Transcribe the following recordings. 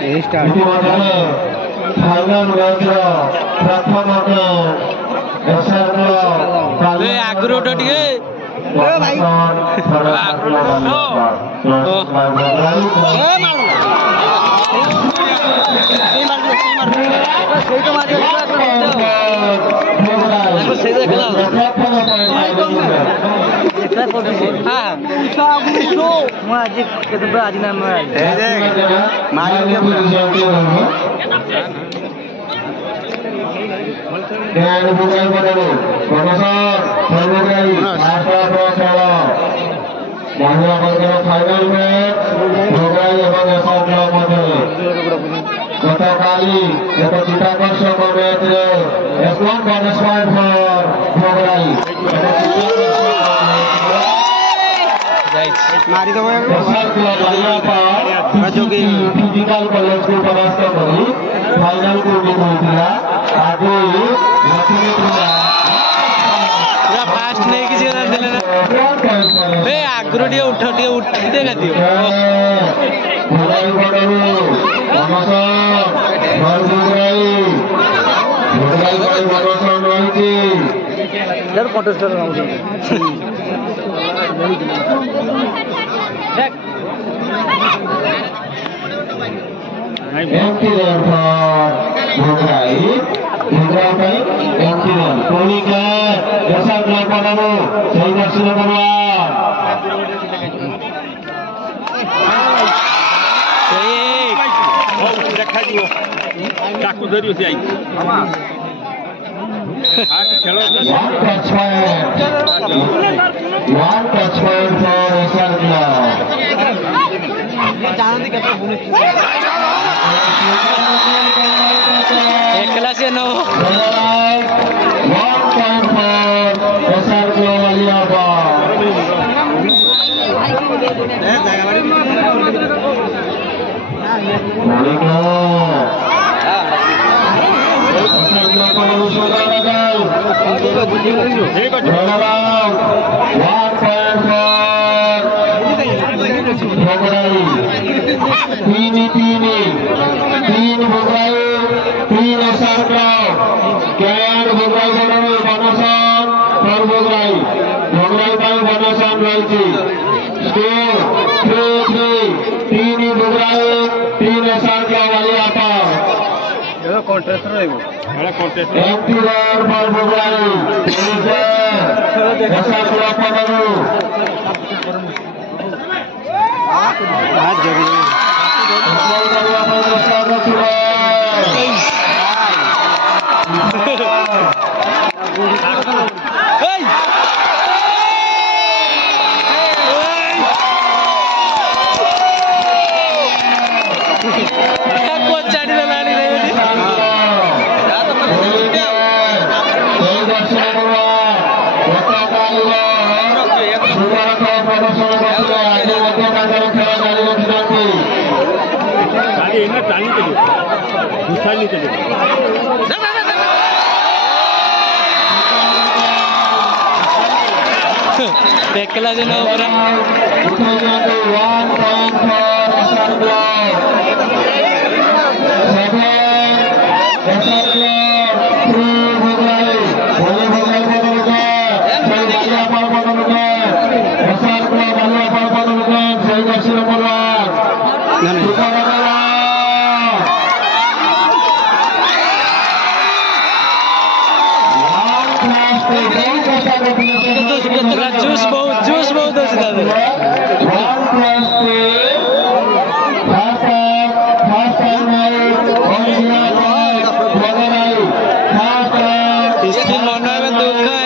ইতিমধ্যে ফাইনাল ম্যাচর প্রথম ଆଗରୁ ଟିକେ ফাইনাল ম্যাচ ভোগাই এবং এসব মধ্যে গতকালি এক চিত্তাকর্ষক ম্যাচে S1 bonus point for Bhogai physical college को परास्त करी फाइनल को जीता आगे फास्ट नहीं किसी का दिले ना ए आगरो टे उठी देगा दियो भोगाई बड़ो मनसन घर भोगाई मनसन रही यार कॉन्टेस्टर empty run for Bhograi empty run Tony ke dasar gelar padamu sehingga sudah keluar देखा दियो चाकू धरियो से आई one touch point for SR Club एकला से no 1 point for SR Club Aliabad तीन भोगाई तीन SR Club कैंड भोगाई बनने बनसन पर भोगाई पाई बनसन रही स्कोर 3-3 तीन भोगाई तीन SR Club वाली आपा कॉन्ट्रेक्टर है वो बड़ा contractor empty run for भोगाई SR Club पकड़ो हाथ जरूरी देखला जे नो पूरा जूस बहुत हो जाता इसकी मन में दुख है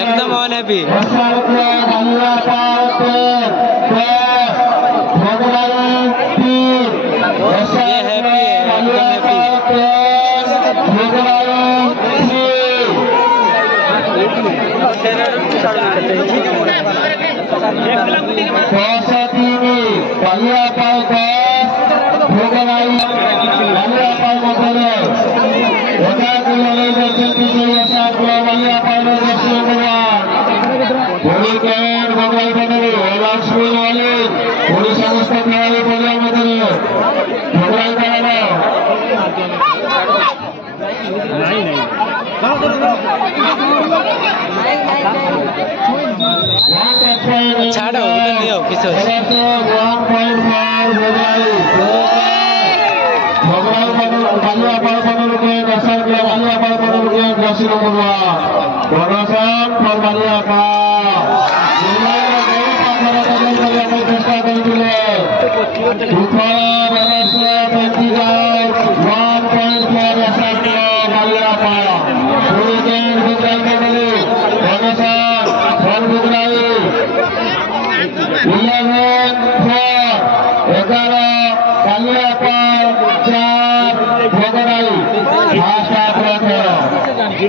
एकदम अनहैप्पी ये हैप्पी है एकदम Bograi Banner, Last Win Wallet, Odisha Mustaq Nawali Program Madani.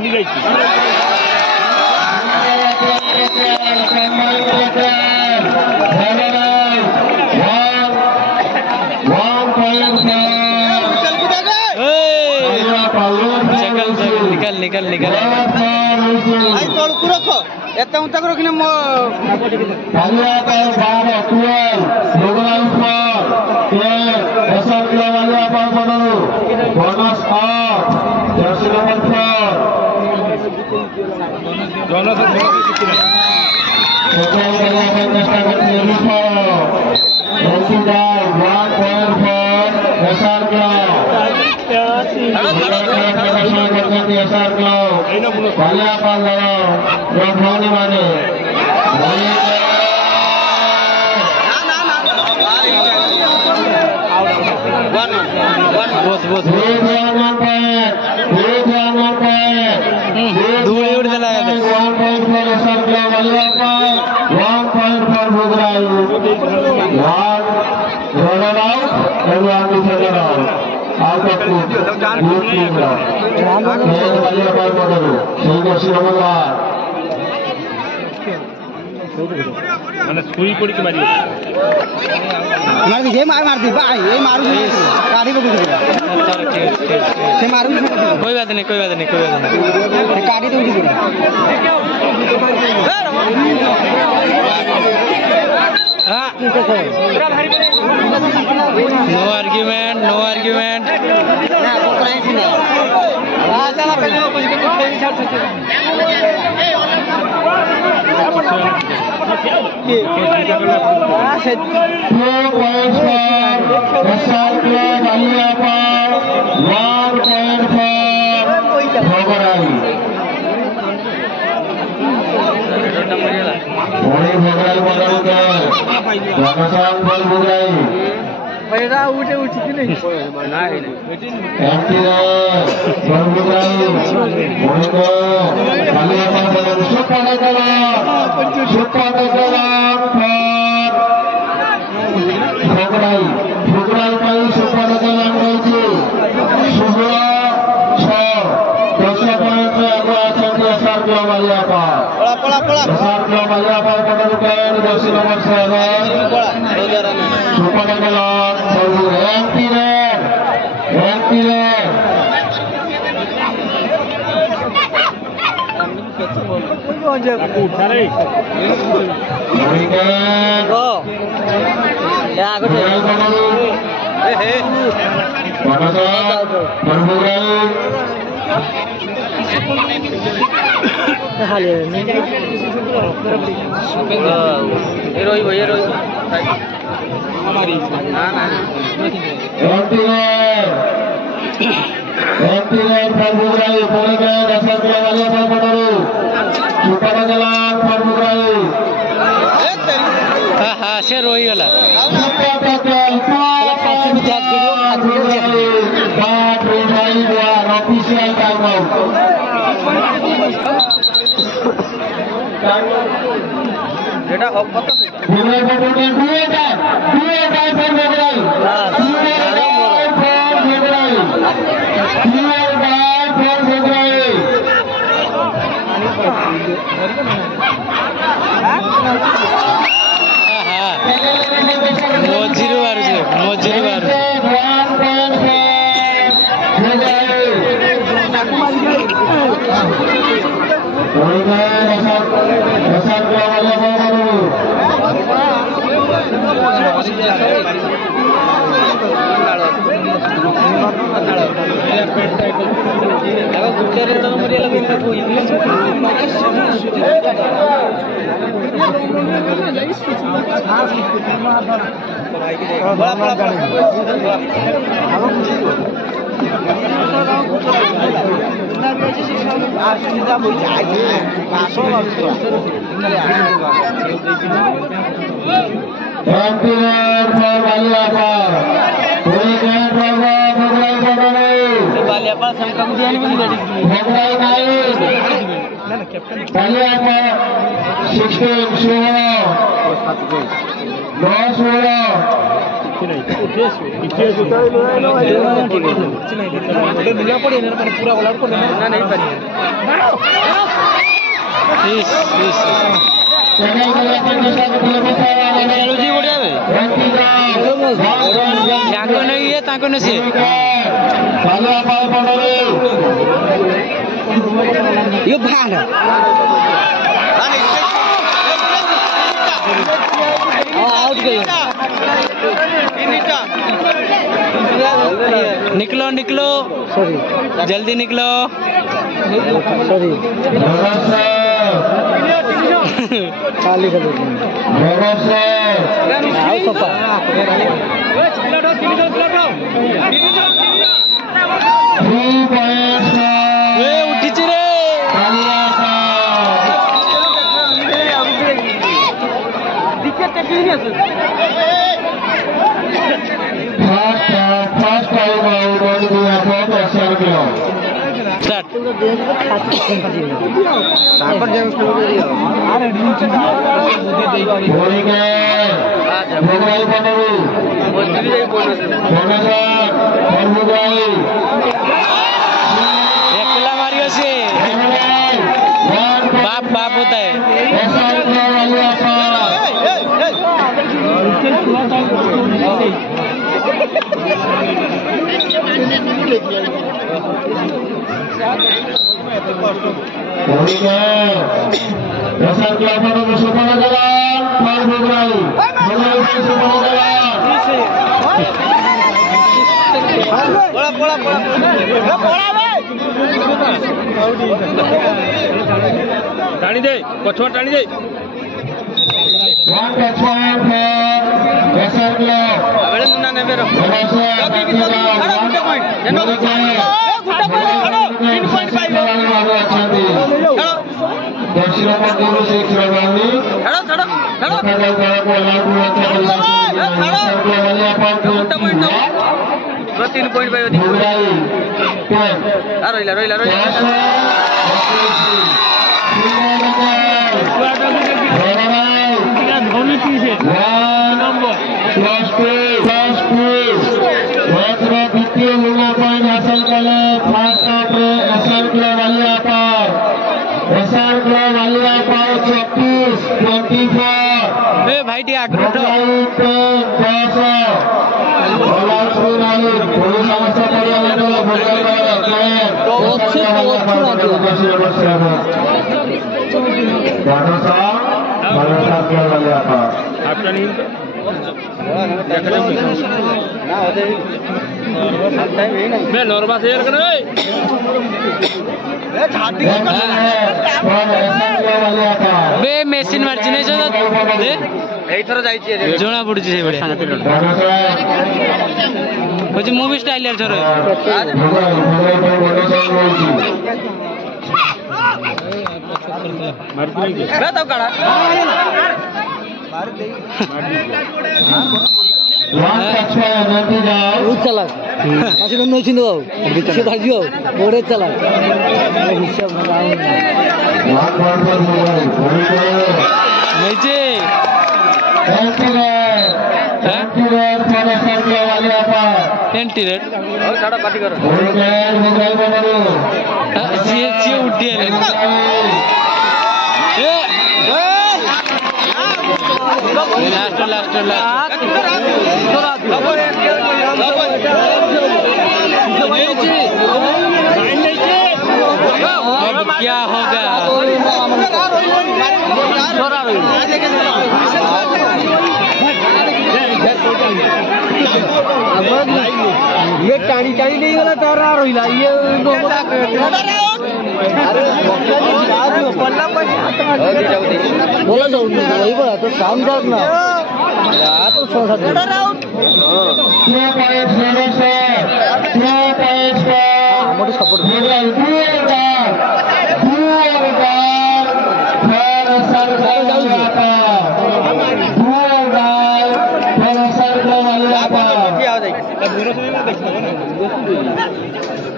किस निकल निकल रखो एत ऊंचा रखने धूड़ी उड़ चला सुई पड़ी के मारी मार दी भाई ये मारू गाड़ी को से मारू कोई बात नहीं कोई बात नहीं कोई बात नहीं गाड़ी तो उठी नो आर्ग्यूमेंट नो आर्ग्यूमेंट उठे उठी नहीं से रोई गला मजूरी निकलो निकलो जल्दी निकलो उठी रे एकला मारियो से बाप बाप होता है टाणी दे पछुआ टाणी दे तीन पॉइंट भाई टी नॉर्मल शेयर कर बे मेसिन मारछि नै दे एई थरो जाई छि जोना पडुछि से बडे होछि मूवी स्टाइल यार थरो मारती नहीं बे तब काड़ा चला बोड़े चला क्या होगा ये टाणी टाणी नहीं गला तार आ रही ला ये बोला जाऊ वही बोला तो शाम जात ना यार तो 6-7 मोठे सपोर्ट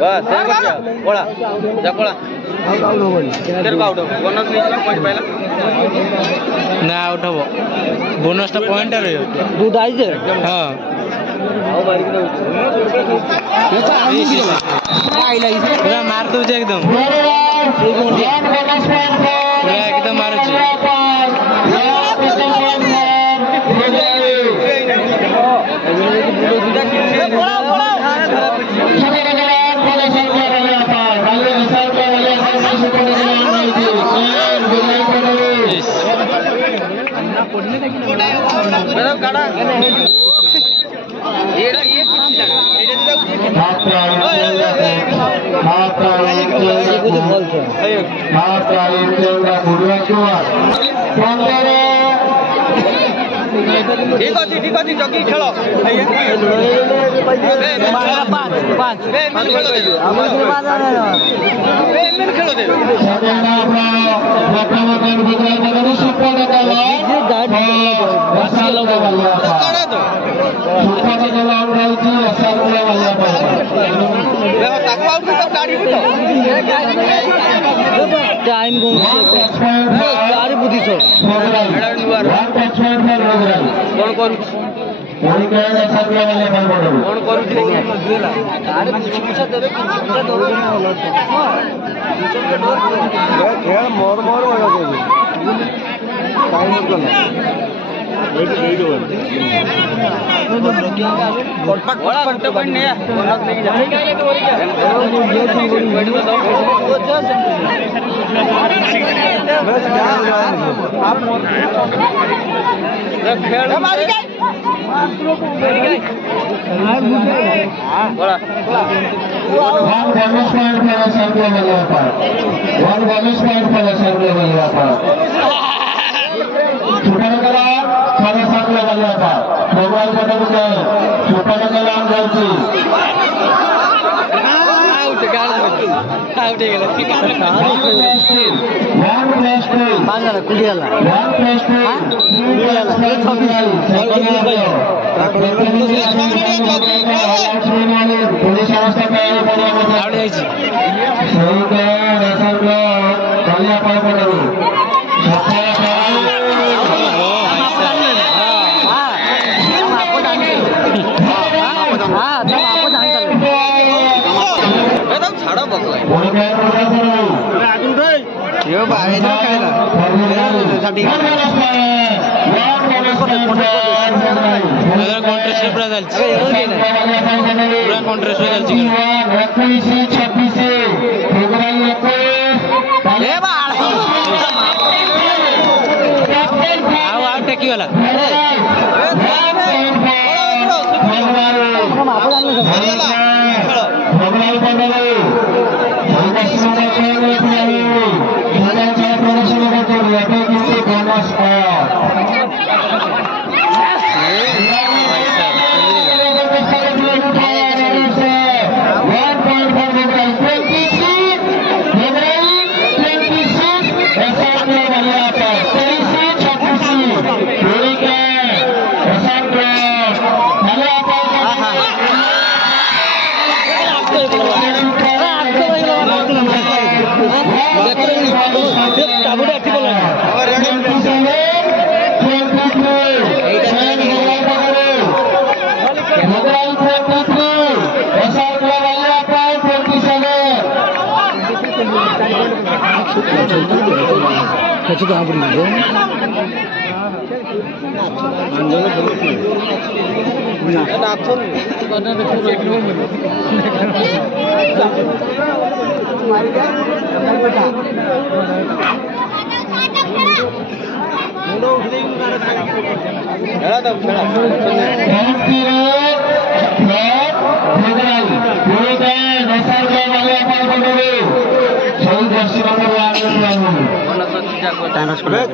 बस कोळा जा कोळा तेरे को आउट हो बोनस नहीं पॉइंट पहला ना आउट हबो बोनस टा पॉइंट रे दूध आई जे हां आओ बारी पूरा मार दो एकदम पूरा एकदम मारो ठीक अच्छी जगी खेल टाइम गाड़ी बुद्धि कौन कौन खेल मोर मोर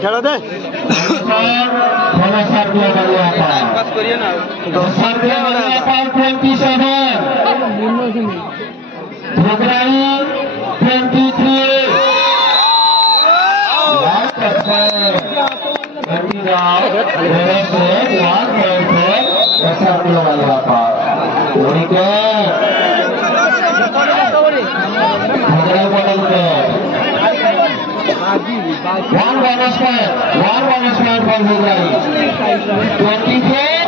ଖେଳ ଦେ ପାସ୍ କରିବେ ନା One bonus point for Bhugrani. 24-28.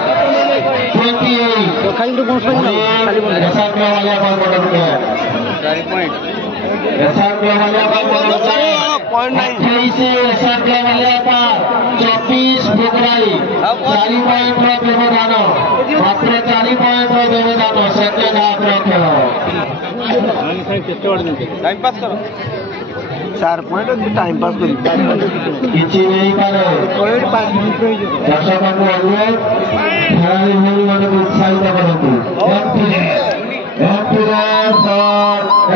ଖାଲି ତ bonus point ନା ଖାଲି bonus SR Club वाले पर बॉल पे 4 पॉइंट SR Club वाले पर बॉल पे पॉइंट नहीं 28 SR Club वाले पर 24 Bhugrani 4 पॉइंट रो व्यवधान मात्र 4 पॉइंट रो व्यवधान सेकंड हाफ रो खेल टाइम पास करो 4 पॉइंट टाइम पास करी କିଛି ହେଇପାରେ ଦର୍ଶକଙ୍କୁ ଅନୁରୋଧ ଖେଳାଳି ଭଉଣୀମାନଙ୍କୁ ଉତ୍ସାହିତ କରନ୍ତୁ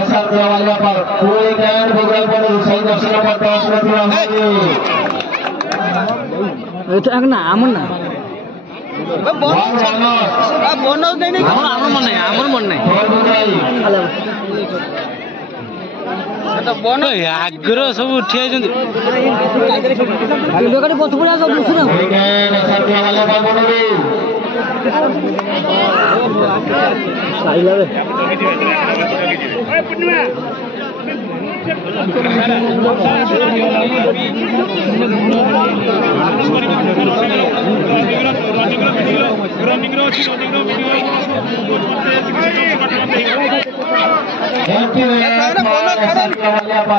SR Club वाले पर पूरी कैंड भोगल पर सही दर्शक पर 10 मिनट এটা না আমন না बोनस नहीं नहीं আমার মন নাই আমার মন নাই तो बोनस ଆଗରୁ ସବୁ ଉଠି ଯାଇଛନ୍ତି ଲୋକଟି ପଛ ପଡା ସବୁ ବୁଝୁ ନା SR Club वाले पर बनोगे ଖାଇଲା ବେ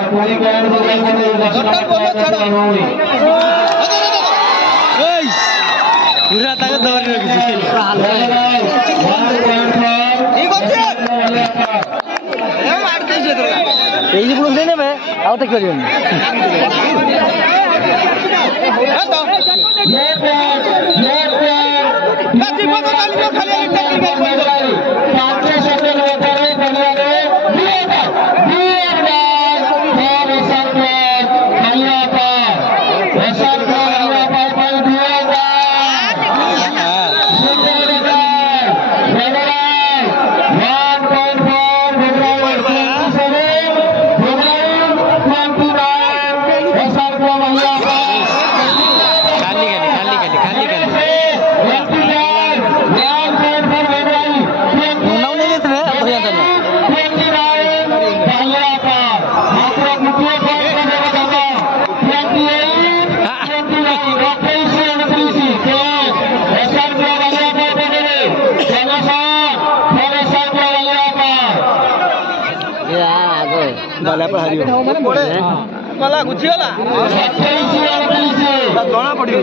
पूरी कैंड भोगल पर ପୁରା ତାକୁ ଧରି ରଖିଛି এই যে পুরো নেবে আও তো করিও না बाला पर हरियो कला गुछी गला जଣା पड़ियो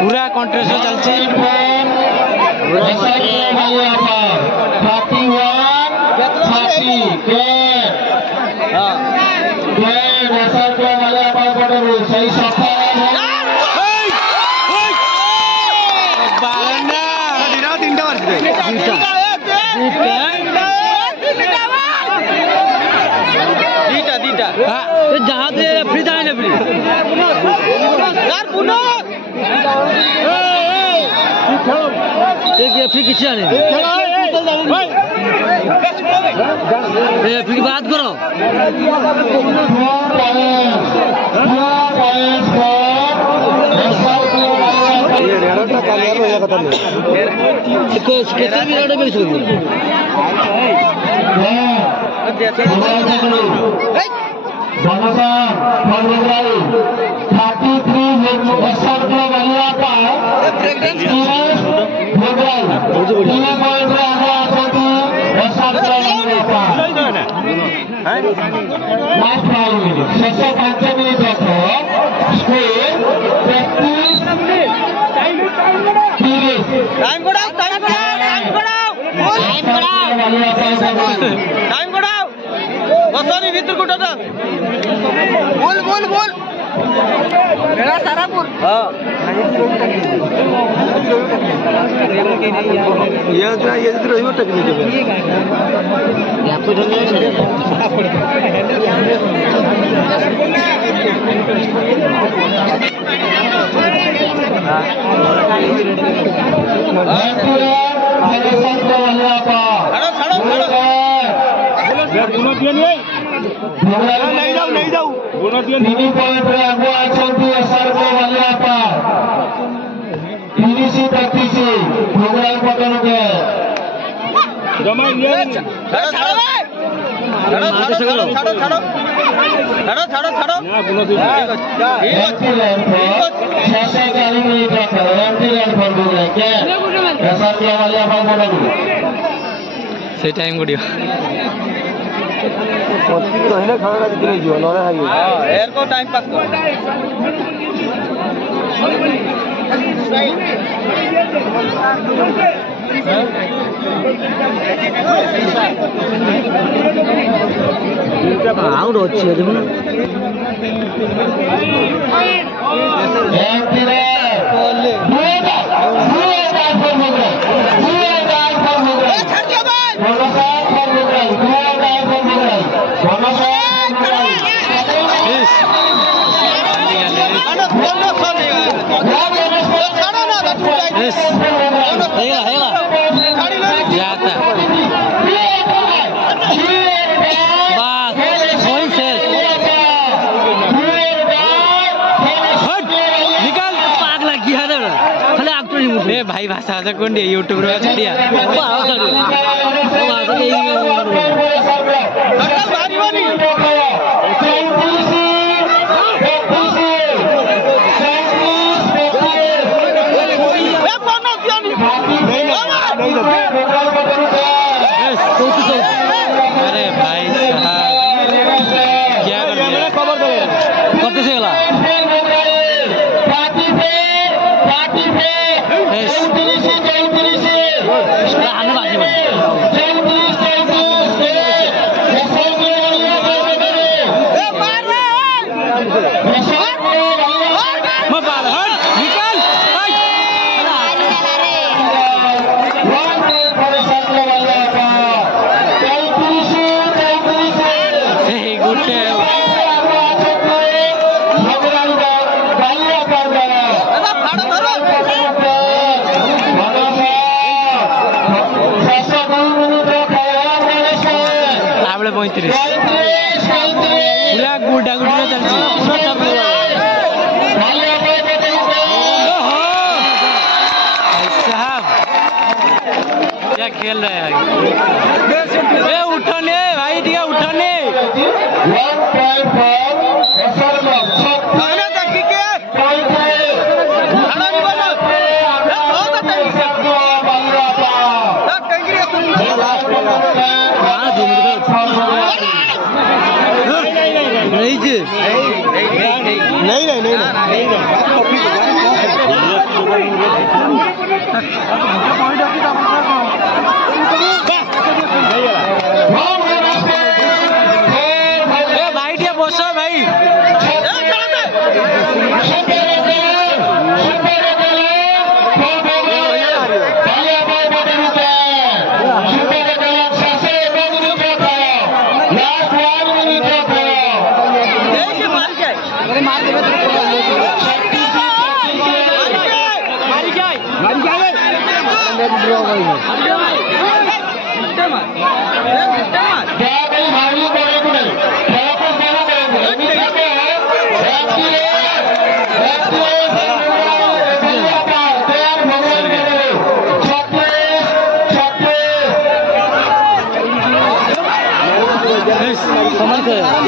पूरा कॉन्ट्रेस्ट चलती जहाँ फ्री जाए फ्री फ्री किसी फिर बात करो बोल बोल बोल सारापुर नहीं जाऊ से टाइम गुड़िया एयर को टाइम पास करो आउट अच्छी है भाई भाषा कौन यूट्यूब छड़िया पूरा गुड्डा गुड्डी चलती साहब क्या खेल रहे हैं उठने भाई दिया उठने भाई क्या बसो भाई कमल